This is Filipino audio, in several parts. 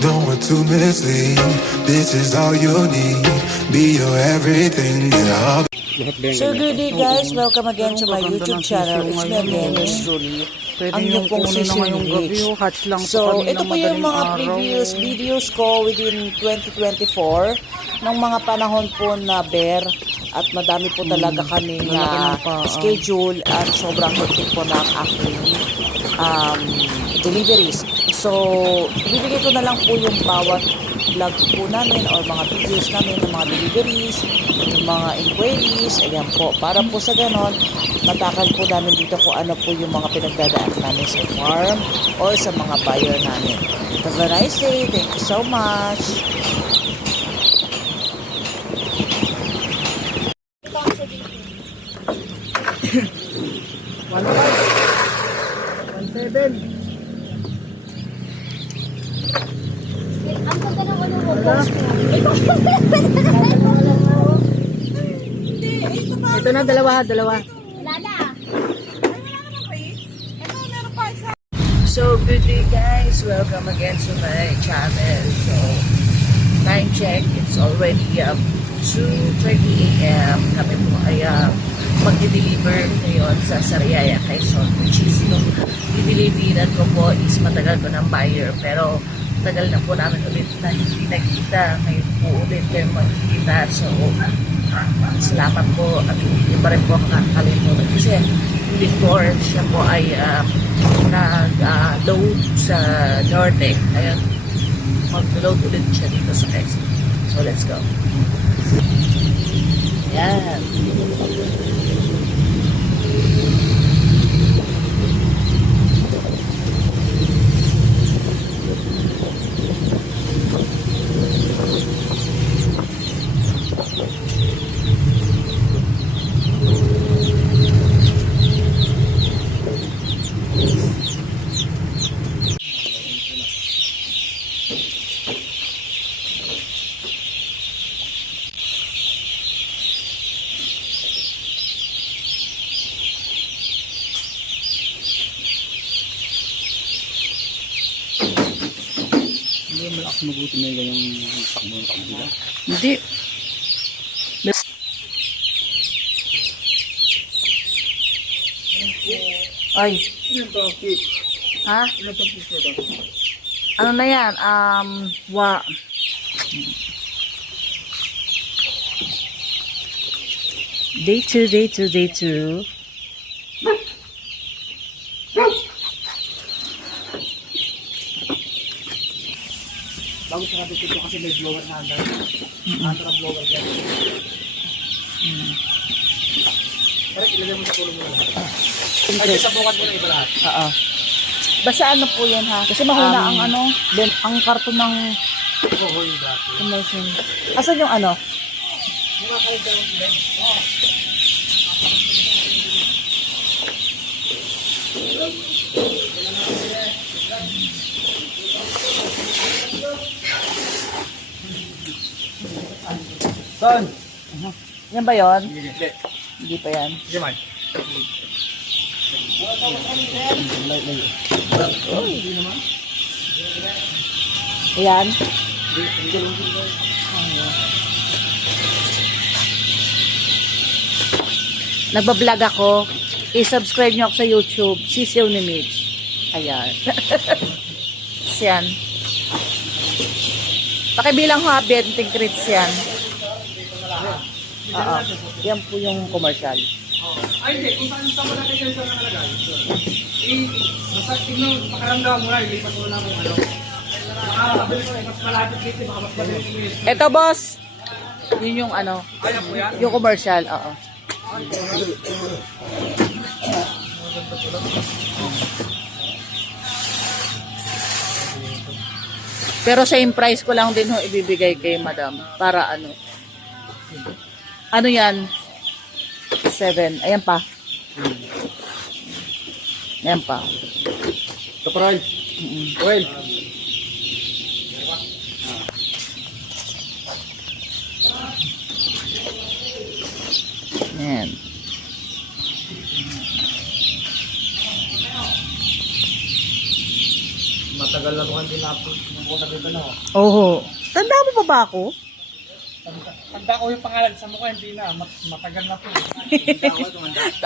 don't want to mislead. This is all you need. Be your everything. Yeah. So good day guys, welcome again to my YouTube channel. It's me again, Miss Julie. Ang inyong pong sising beach. So ito po yung mga previous videos ko within 2024 ng mga panahon po na bear at madami po talaga kaming schedule at sobrang hectic po ng aking deliveries. So ibibigay ko na lang po yung bawat vlog po namin or mga videos namin ng mga deliveries, yung mga inquiries, ayan po. Para po sa ganon, matakal po namin dito kung ano po yung mga pinagdadaan namin sa farm or sa mga buyer namin. Have a nice day. Thank you so much. One 1.7. Ang ganda ng ano mo. Ito na, dalawa. Wala na. So good day guys, welcome again to my channel. So time check, it's already 2:30 AM. Kami po ay mag-deliver ngayon sa Sariaya, Quezon, which is yung i-deliveran ko po is matagal ko ng buyer, pero tagal na po namin ulit na hindi nakita. Ngayon po ulit kayo magkikita. So salamat po at hindi pa rin po nakakalimutan kasi before siya po ay nag-load sa Norte. Ayan, mag-load ulit siya dito sa Quezon. So let's go. Yan. Hindi malakas magutom na yung ganyang takbo nila. Hindi. Ay. Ha? Ano na yan? Day 2. Bago sa kapit ito kasi may blower na handa. Antara blower yan. Pero ilagay mo sa tulong mo lahat. Ay, sa bukat mo na iba lahat. Oo. Basta ano po yan ha? Kasi mahuna ang ang karton ng Oo, yung brato. promotion. Asan yung ano? Mga kalagay mo sila. Oo. Son! Yan ba yun? Hindi. Hindi pa yan. Sige man. Ayan. Nagbablog ako. I-subscribe nyo ako sa YouTube. Sisiw ni Mitch. Ayan. Yan. Pakibilang ha, 20 crits yan. Oo. Yan po yung commercial. Ay, hindi. Kung saan mo natin kayo sa nakalagay. Basta tignan, pakaramdaman mo na. Ilipat mo na kung ano. Makakabili ko mas malapit dito. Baka mas malapit dito. Eto, boss. Yun yung ano. Ayan po yan. Yung commercial. Oo. Pero same price ko lang din ho ibibigay kay madam. Para ano. Ano yan? 7. Ayan pa. Ayan pa. Kaparal. Well. Ayan. matagal na mukhang hindi napunta dito na. Oo. Tanda mo pa ba ako? Tanda ko yung pangalan sa mukha, hindi na. Matagal na po.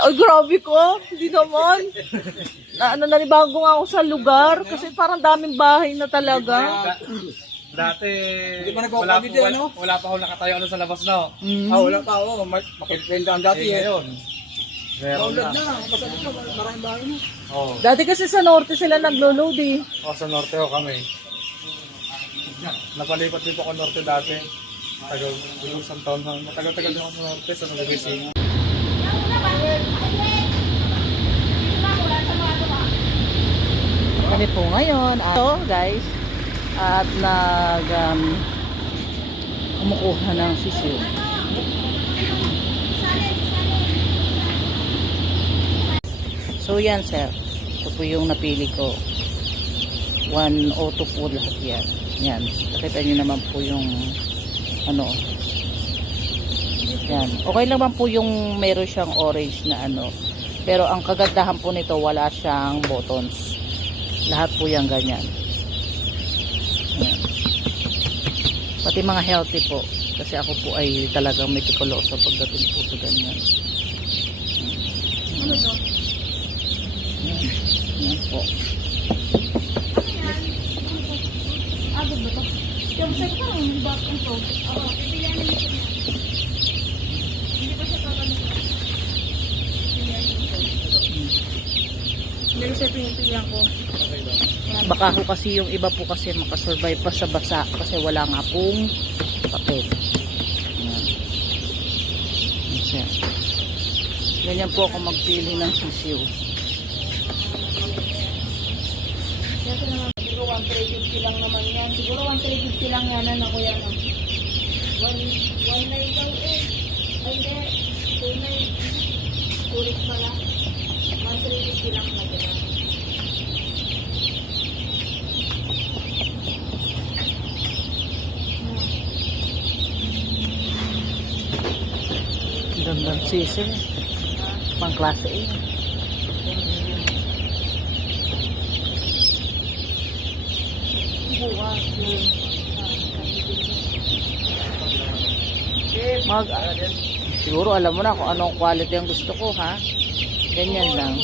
Ay, grabe ko. Hindi naman. Nanibago nga ako sa lugar kasi parang daming bahay na talaga. Dati, Hindi pa nagpapalit din, ano? wala pa ako nakatayo ano sa labas na. Wala pa ako. Makipenda ang dati eh. Ngayon. Meron Maulad na. na. Basta dito, maraming bahay na. Oo. Dati kasi sa norte sila naglo-load eh. Sa norte ho kami. Napalipat din po ako norte dati. Tagal, isang taon na. Matagal-tagal din ako sa norte sa Nuevesinga. Kami po ngayon. So guys, at kumukuha ng sisiw. So yan sir, ito po yung napili ko. 1 auto po lahat yan. Yan, nakita nyo naman po yung ano. Yan, okay lang po yung meron siyang orange na ano. Pero ang kagandahan po nito, wala siyang buttons. Lahat po yan ganyan. Yan. Pati mga healthy po. Kasi ako po ay talagang meticuloso pagdating po sa ganyan. Ano to? Yan po. Agad ba to? Yung sa ito, yung bakang to. Oo, pipilihan na ito. Hindi pa siya kakalit. Pero siya pinipilihan ko. Baka ho kasi yung iba po kasi makasurvive pa sa basa kasi wala nga pong papel. Yan. Yan. Ganyan po ako magpili ng sisiw. Yan ko naman, siguro 1,350 lang naman yan. Siguro 1,350 lang yan na kuya no. 1 night lang eh. Ay hindi, 2 night. Ulit pala. 1,350 lang na gano'n. Gandang sisiw. Pang klase A. Siguro alam mo na kung anong quality ang gusto ko ha. Ganyan lang.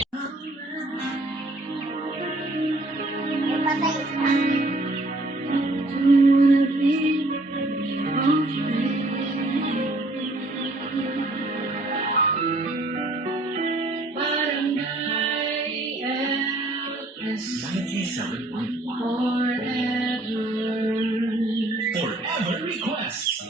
Forever request.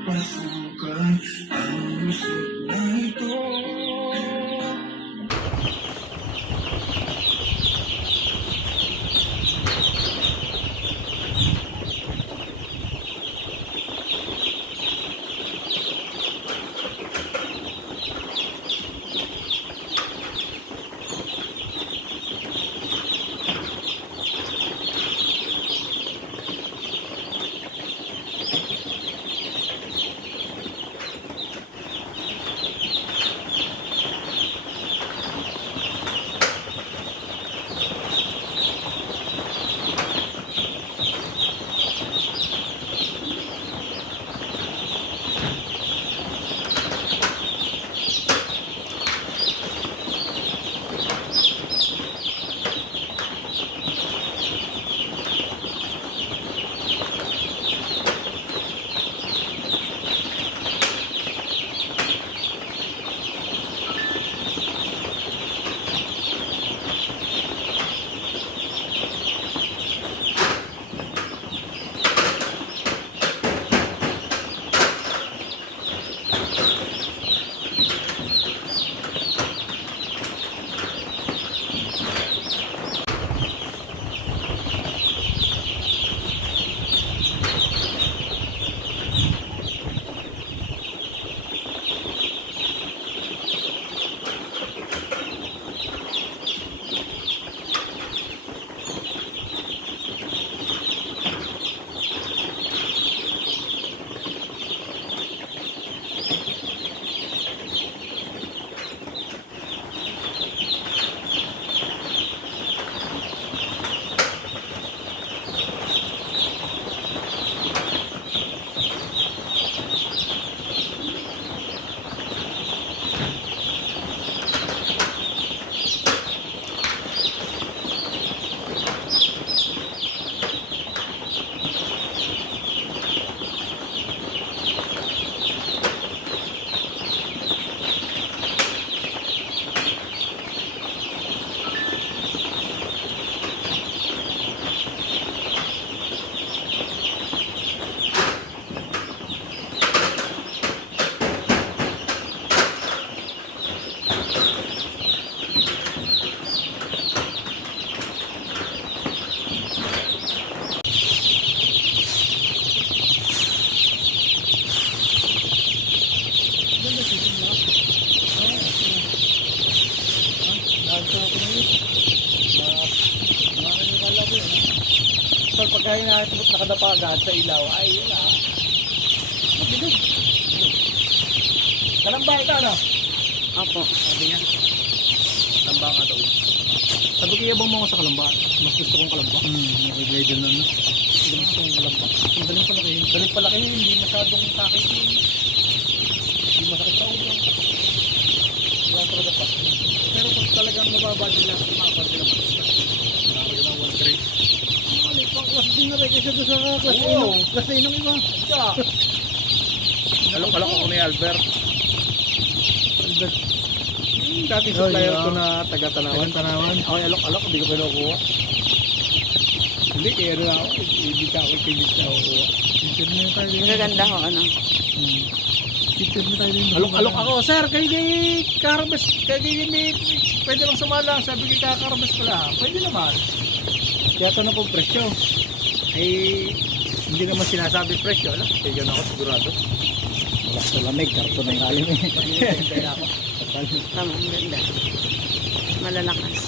Pasukan ang usok na ito. So, pagka nakadapa agad sa ilaw, ay wala. Mabilig. Kalamba ito, ano? Opo. Sabi niya. Kalamba nga daw. Sabi ko, yabang mo ako sa kalamba. Mas gusto kong kalamba. Nakigay din na, no? Hindi gusto kong kalamba. Ang daling palaki. Daling palaki, hindi masyadong sakit. Hindi masakit sa ulo. Wala talaga pa. Pero pag talagang mababa din lang, makakar din naman. Nakakar din ang 1-3. Class din na rin kasi doon sa class A nung class A nung iba. Alok-alok ako ni Albert. Dati supplier ko na taga-Tanawan. Ako yung alok-alok, hindi ko pinukuha. Hindi, kaya rin ako. Hindi ka ako pilit na kukuha. Magaganda ko, ano? Alok-alok ako. Sir, kayo karabas. Kayo pwede lang sumalang. Sabi kayo kakarabas pala. Pwede naman. Kaya ito na po presyo. Ay, hindi naman sinasabi presyo. Alam, kaya na ako sigurado. Wala sa lamig. Karto ng galing eh. Tama, ang ganda. Malalakas.